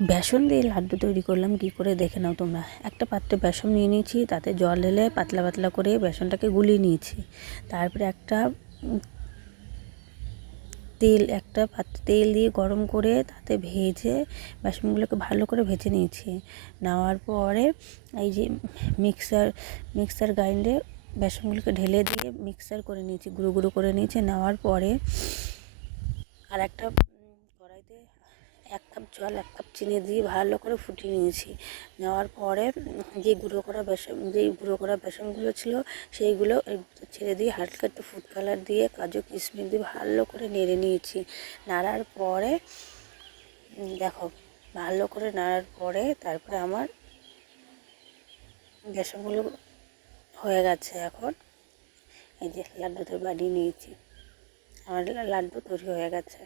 বেসন দিয়ে লাড্ডু তৈরি করলাম কী করে দেখে নাও তোমরা। একটা পাত্রে বেসন নিয়ে নিয়েছি, তাতে জল ঢেলে পাতলা পাতলা করে বেসনটাকে গুলিয়ে নিয়েছি। তারপরে একটা পাত্রে তেল দিয়ে গরম করে তাতে ভেজে বেসনগুলোকে ভালো করে ভেজে নিয়েছি। নেওয়ার পরে এই যে মিক্সার গ্রাইন্ডে বেসনগুলোকে ঢেলে দিয়ে মিক্সার করে নিয়েছি, গুঁড়ো গুঁড়ো করে নিয়েছি। নেওয়ার পরে আর একটা কড়াইতে 1 কাপ জল 1 কাপ চিনি দিয়ে ভালো করে ফুটিয়ে নিয়েছি। নেওয়ার পরে যেই গুঁড়ো করা বেসনগুলো ছিল সেইগুলো ছেড়ে দিয়ে হালকা একটু ফুড কালার দিয়ে কাজু কিশমিশ দিয়ে ভালো করে নেড়ে নিয়েছি। নাড়ার পরে দেখো, ভালো করে নাড়ার পরে তারপরে আমার বেসনগুলো হয়ে গেছে। এখন এই যে লাড্ডু তো বানিয়ে নিয়েছি, আমার লাড্ডু তৈরি হয়ে গেছে।